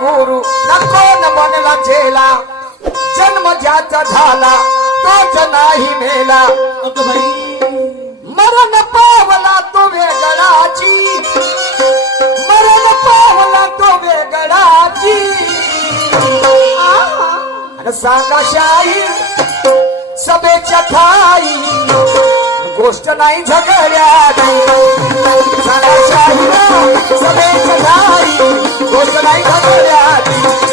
गुरु न कोण बनला चेला जन्म ज्याचा झाला तोच नाही मेला. मरण पावला तो वेगळाची. मरण पावला तो वेगळाची. सांगा शाही सभेच्या ठाई गोष्ट नाही झगड्या गोष्ट नाही झगड्या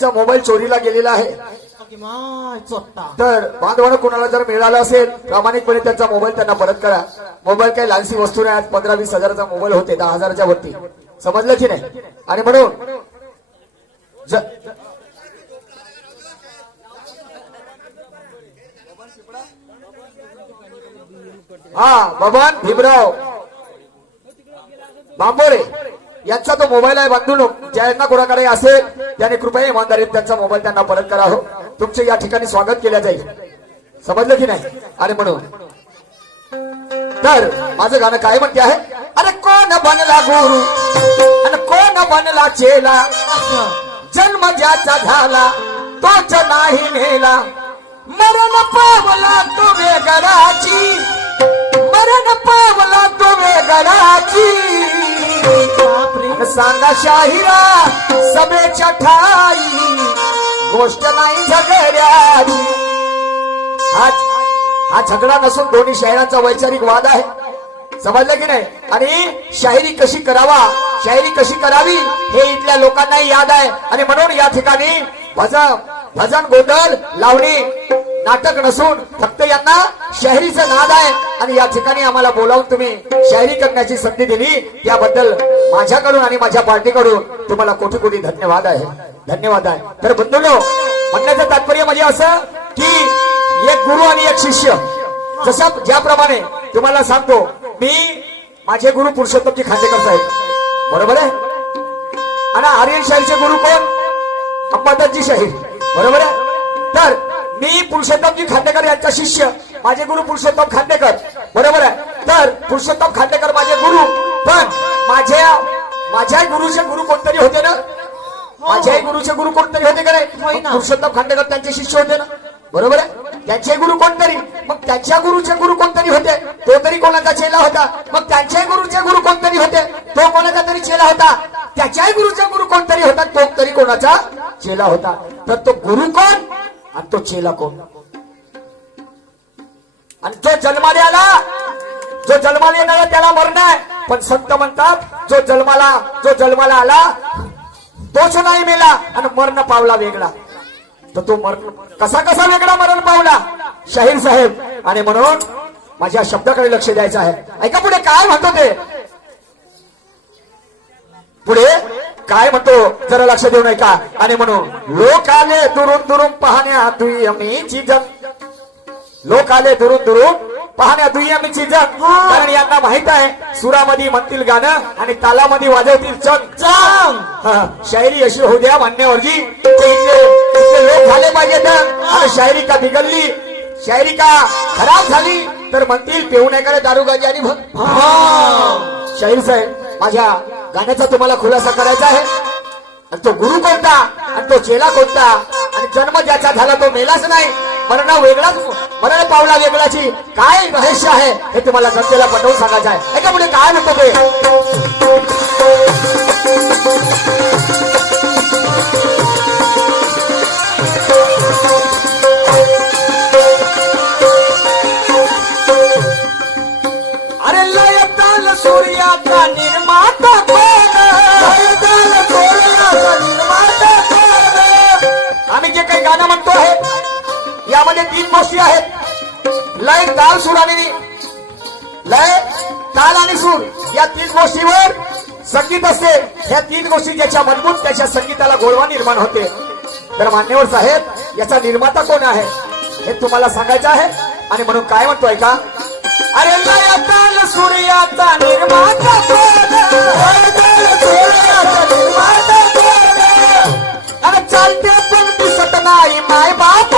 त्यांचा मोबाईल चोरीला गेलेला आहे. तर बांधवानं कोणाला जर मिळाला असेल प्रामाणिकपणे त्यांचा मोबाईल त्यांना परत करा. मोबाईल काही लालसी वस्तू नाही पंधरा वीस हजाराचा मोबाईल होते दहा हजाराच्या वरती. समजलं की नाही? आणि म्हणून हा भगवान भीमराव बांबोरे यांचा तो मोबाईल आहे बांधून. ज्यांना कोणाकडे असेल त्याने कृपया इमानदारीत त्यांचा मोबाईल त्यांना परत करा हो. तुमचे या ठिकाणी स्वागत केले जाईल. समजलं की नाही? अरे म्हणून. तर माझं गाणं काय म्हणते आहे? अरे कोण बनला गुरु? आणि कोण बनला चेला? जन्म ज्याचा झाला तोच नाही नेला. मरण पावला तो वेगळाची. मरण पावला तो वेगळा सांगा शाहिरा सभेच्या ठाई गोष्ट नाही झगड्याची. हा हा झगडा नसून दोन्ही शहरांचा वैचारिक वाद आहे. समजलं की नाही? आणि शाहिरी कशी करावा शाहिरी कशी करावी हे इथल्या लोकांनाही याद आहे. आणि म्हणून या ठिकाणी भजन भजन गोंधळ लावणी नाटक नसून फक्त यांना शायरीचा नाद आहे. आणि या ठिकाणी आम्हाला बोलावून तुम्ही शायरी करण्याची संधी दिली. त्याबद्दल माझ्याकडून आणि माझ्या पार्टीकडून तुम्हाला कोटी कोटी धन्यवाद आहे. धन्यवाद आहे. तर बंधूंनो म्हणण्याचं तात्पर्य म्हणजे असं की एक गुरु आणि एक शिष्य. जशा ज्याप्रमाणे तुम्हाला सांगतो मी माझे गुरु पुरुषोत्तमजी खांदेकर साहेब. बरोबर आहे? आणि आर्यन शाहीरचे गुरु कोण? अंबादासजी शाहीर. बरोबर आहे? तर मी पुरुषोत्तमजी खांदेकर यांचा शिष्य. माझे गुरु पुरुषोत्तम खांडेकर. बरोबर आहे? तर पुरुषोत्तम खांडेकर माझे गुरु. पण माझ्या माझ्या गुरुचे गुरु कोणतरी होते ना? माझ्याही गुरुचे गुरु कोणतरी होते का नाही? पुरुषोत्तम खांडेकर त्यांचे शिष्य होते ना? बरोबर आहे? त्यांचे गुरु कोणतरी? मग त्यांच्या गुरुचे गुरु कोणतरी होते? तो तरी कोणाचा चेला होता? मग त्यांच्याही गुरुचे गुरु कोणतरी होते? तो कोणाचा तरी चेला होता? त्याच्याही गुरुचा गुरु कोणतरी होता? तो तरी कोणाचा चेला होता? तर तो गुरु कोण? आणि तो चेला कोण? आणि जो जन्माला आला जो जन्माला येणार त्याला मरण आहे. पण संत म्हणतात जो जन्माला जो जन्माला आला तोच नाही मेला आणि मरण पावला वेगळा. तर तो मरण कसा कसा वेगळा मरण पावला? शाहीर साहेब आणि म्हणून माझ्या शब्दाकडे लक्ष द्यायचं आहे. ऐका पुढे काय म्हणतो ते? पुढे काय म्हणतो? जरा लक्ष देऊन का आणि म्हणून लोक आले दुरून दुरून पाहण्या जी जग. लोक आले दुरून दुरून पाहण्या दुय्यमीची जग. कारण यांना माहीत आहे सुरामध्ये म्हणतील गाणं आणि तालामध्ये वाजवतील चंग. चांग! शायरी अशी होऊ द्या मान्यवरजी. लोक झाले पाहिजेत आणि शायरी का बिघडली? शायरी का खराब झाली? तर म्हणतील पिऊ नये करे दारू गाजी आणि. शाहीर साहेब माझ्या गाण्याचा तुम्हाला खुलासा करायचा आहे. आणि तो गुरु कोणता? आणि तो चेला कोणता? आणि जन्म ज्याचा झाला तो मेलाच नाही. मरण वेगळाच हो. मरण पावला वेगळाची. काय रहस्य आहे? हे तुम्हाला जनतेला पटवून सांगायचं आहे. ऐका पुढे काय म्हणतो ते? अरे सूर्याचा निर्माता आम्ही जे काही गाणं म्हणतो आहे यामध्ये तीन गोष्टी आहेत. लय ताल सूर आणि लय ताल आणि सूर या तीन गोष्टीवर संगीत असते. ह्या तीन गोष्टी ज्याच्या मजबूत त्याच्या संगीताला गोडवा निर्माण होते. तर मान्यवर साहेब याचा निर्माता कोण आहे? हे तुम्हाला सांगायचं आहे. आणि म्हणून काय म्हणतोय का अरे लय ताल सूर्याचा निर्माता निर्माता चालते पण दिसत नाही माय बाप.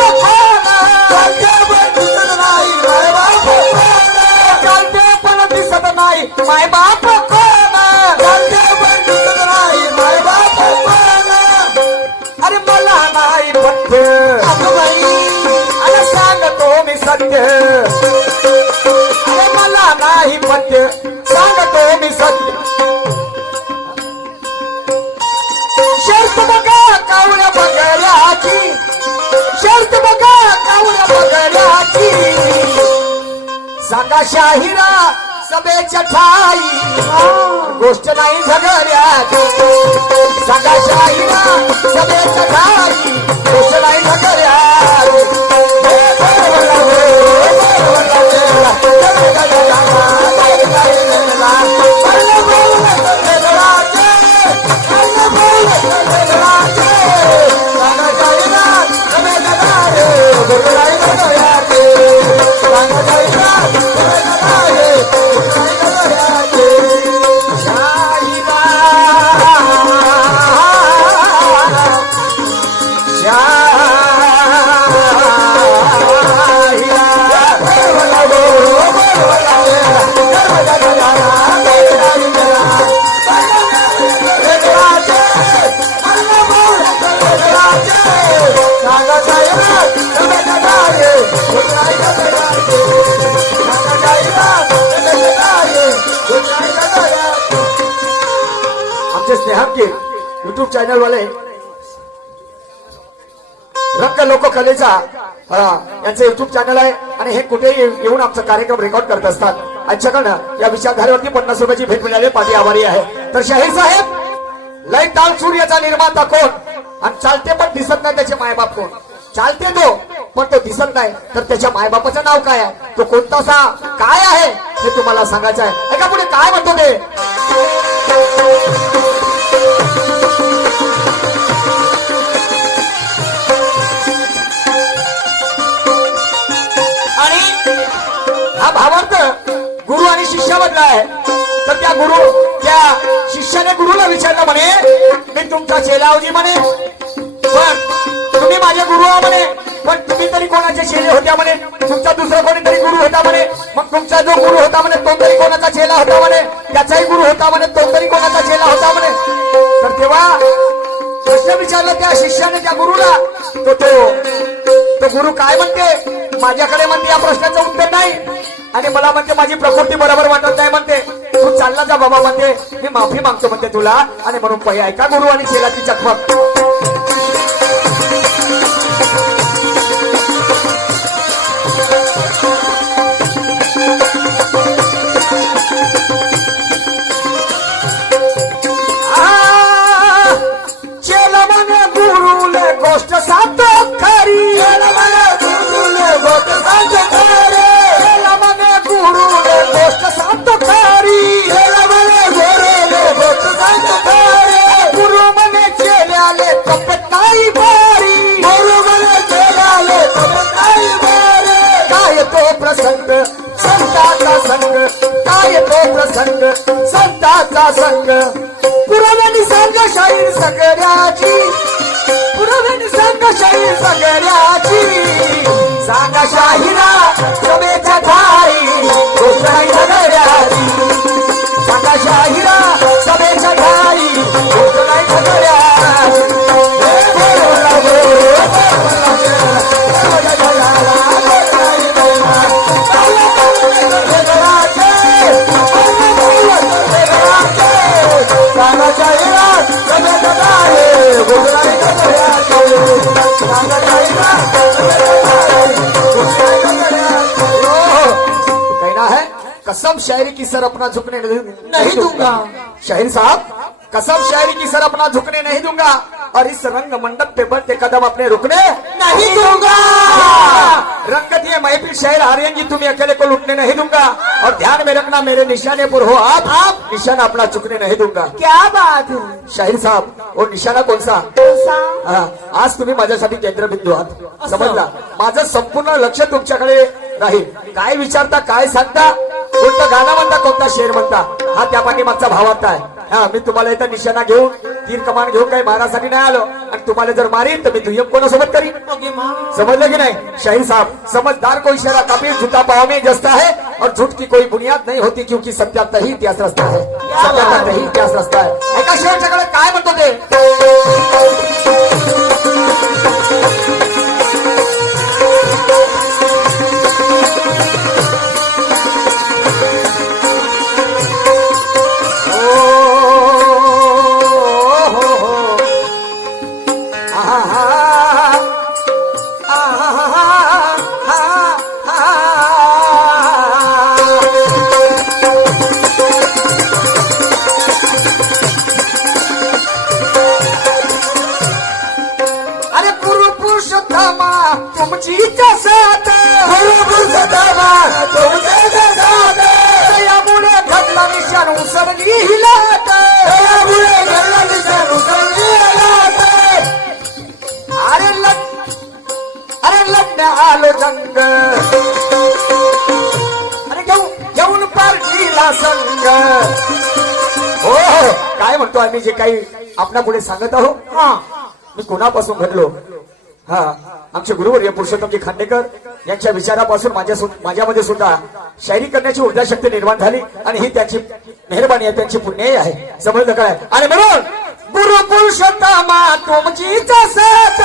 नाही अरे सांगतो मी सत्य अरे मला नाही पत्य सांगतो मी सत्य शर्त बघा कावळ्या बघल्याची शर्त बघा कावळ्या बघल्याची सांगा शाहिरा सभेच्या ठाई गोष्ट नाही झगड्या सांगा शाहिरा सभेच्या ठाई गोष्ट चॅनल वाले रंग लोक कलेचा यांचं युट्यूब चॅनल आहे आणि हे कुठेही येऊन आमचा कार्यक्रम रेकॉर्ड करत असतात. आमच्याकडनं या विचारधारेवरती पन्नास रुपयाची भेट मिळाली. पाठी आभारी आहे. तर शाहीर साहेब लय ताल सूर्याचा निर्माता कोण? आणि चालते पण दिसत नाही त्याचे मायबाप कोण? चालते तो पण तो दिसत नाही. तर त्याच्या मायबापाचं नाव काय आहे? तो कोणतासा काय आहे? हे तुम्हाला सांगायचं आहे. ऐका पुढे काय म्हणतो ते? शिष्य आणि आहे तर त्या गुरु त्या शिष्याने गुरुला विचारलं म्हणे मी तुमचा चेलावजी म्हणे. पण तुम्ही माझे गुरु आहा म्हणे. पण तुम्ही तरी कोणाचे चेले होत्या म्हणे? तुमचा दुसरा कोणीतरी गुरु होता म्हणे? मग तुमचा जो गुरु होता म्हणे तो तरी कोणाचा चेला होता म्हणे? त्याचाही गुरु होता म्हणे तो तरी कोणाचा चेला होता म्हणे? तर तेव्हा प्रश्न विचारला त्या शिष्याने त्या गुरुला. तो तो तो गुरु काय म्हणते? माझ्याकडे म्हणते या प्रश्नाचं उत्तर नाही. आणि मला म्हणते माझी प्रकृती बरोबर वाटत नाही म्हणते. तू चालला जा बाबा म्हणते. मी माफी मागतो म्हणते तुला. आणि म्हणून पै ऐका गुरु आणि चेलाची चकमक. कसम शायरी की सर अपना झुकने नहीं दूंगा। शाहिर साहब कसम शायरी की सर अपना झुकने नहीं दूंगा। और इस रंग मंडप पे बढ़ते कदम अपने रुकने नहीं दूंगा। रंगत ये महफिल शहर हारेंगी तुम्हें अकेले को लुटने नहीं दूंगा। और ध्यान में रखना मेरे निशाने पर हो आप। आप? निशाना अपना चुकने नहीं दूंगा। क्या बात है? शाहीर साहब निशाणा कोणसा कौन हा, आज तुम्ही माझ्यासाठी केंद्रबिंदू आहात। समजला? माझं संपूर्ण लक्ष तुमच्याकडे राहील. काय विचारता काय सांगता? कोणतं गाणं म्हणता कोणता शेर म्हणता हा त्या पाठीमागचा भावार्थ आहे. हा मी तुम्हाला इथं निशाणा घेऊन तीर कमान घेऊन काही मारासाठी नाही आलो. आणि तुम्हाला जर मारीन तर मी दुय्यम कोणासोबत करीन? समजलं की नाही? लगे शाहीर साहब समझदार को इशारा कापी झुटा पाव में जसता है और झूठ की कोई बुनियाद नहीं होती क्योंकि सत्यात ही इतिहास रचता है सत्यात ही इतिहास रचता है पार्टीला संग हो हो. काय म्हणतो आम्ही? जे काही आपल्या पुढे सांगत आहोत? हाँ. मी कुणापासून घडलो हा. आमचे गुरुवर्य पुरुषोत्तमजी खांडेकर यांच्या विचारापासून माझ्या माझ्यामध्ये सुद्धा शायरी करण्याची ऊर्जा शक्ती निर्माण झाली आणि ही त्यांची मेहरबानी आहे त्यांची पुण्यही आहे. समजलं काय आणि म्हणून गुरु पुरुषोत्तमा तुमची साथ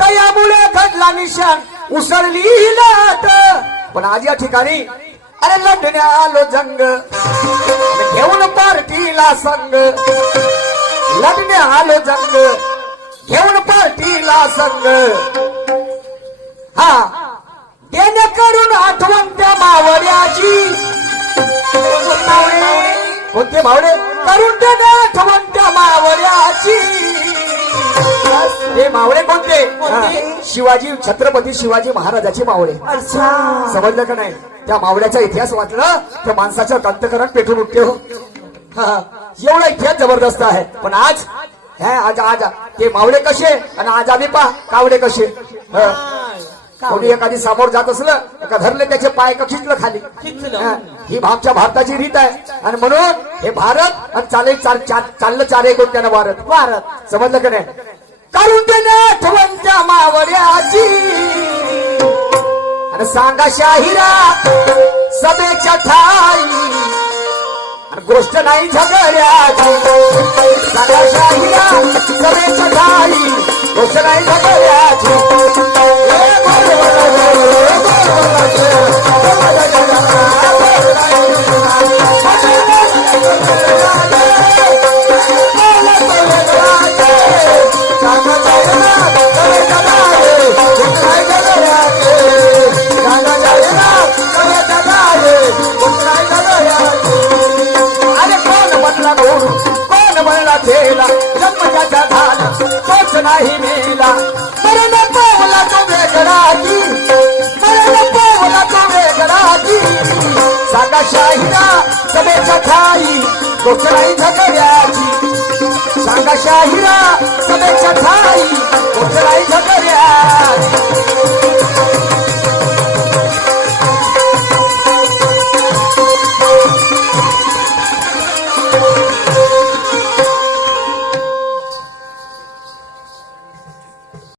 तयामुळे घडला निशाण उसळली लाट. पण आज या ठिकाणी अरे लढण्या आलो जंग. घेऊन पार्टीला संग. लढण्या आलो जंग. घेऊन पार्टीला संग. हा. देणे करून आठवण त्या मावड्याची कोणते मावडे करून देणे आठवण त्या मावड्याची शिवाजी छत्रपती शिवाजी महाराजाचे मावळे. अच्छा. समजलं का नाही? त्या मावळ्याचा इतिहास वाचला तर माणसाचं दंतकरण पेटून उठते हो. एवढा इतिहास जबरदस्त आहे. पण आज हा आज आज ते मावळे कसे? आणि आज आम्ही पहा कावडे कसे. कोणी एखादी समोर जात असलं का धरले त्याचे पाय का खिचलं खाली. हा, आमच्या भारताची रीत आहे. आणि म्हणून हे भारत आणि चाले चाल चाल- चाललं चार एक त्यानं भारत. भारत. समजलं का नाही? करून देणे सांगा त्या मावळ्याची आणि सांगा शाहिरा सभेच्या ठाई. गोष्ट नाही झगड्याची सांगा शाहिरा सभेच्या ठाई. गोष्ट नाही झगड्याची ठाई कोचराई झगड्याची. सांगा शाहिरा सदैच्या ठाई कोचराई